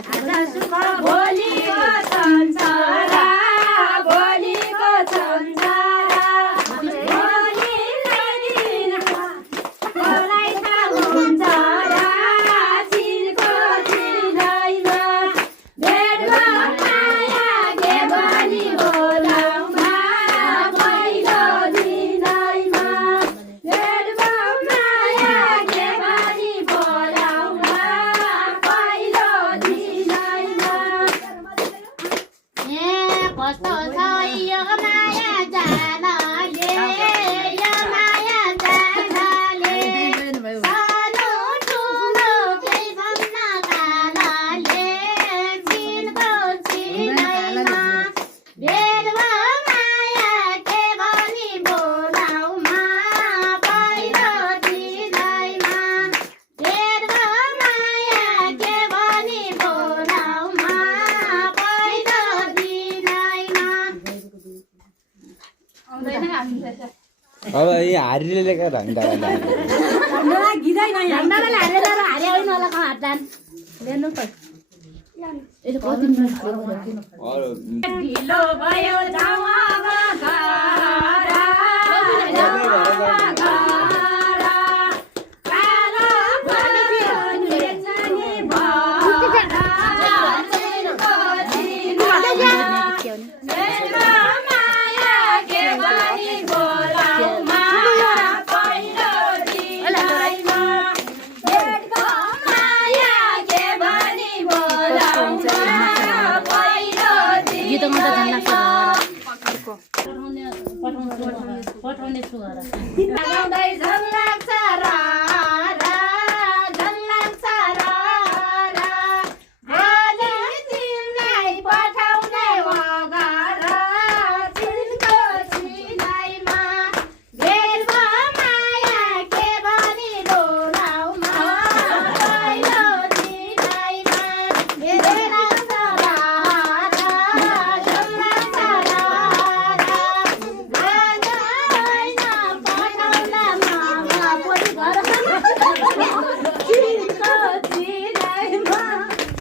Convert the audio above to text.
भोलिको संसारा भोलिको संसारा भोलिलाई दिन मलाई थाहा हुन्छ र चिरको चिरैमा भेटमा माया के भनी बोलाउमा पहिलो दिनैमा भेटमा माया के भनी बोलाउमा पहिलो दिनैमा कस्तो छ यो माया जालले यो माया जालले सानो ठुलो केही भन्न कालले चिनको चिनैमा भेटमा माया के भनी बोलाउमा पहिलो दिनैमा भेटमा माया के भनी बोलाउमा पहिलो दिनैमा अब यी हारीले लेखेर ढङ्गा ढिलो भयो जाउँ अब घर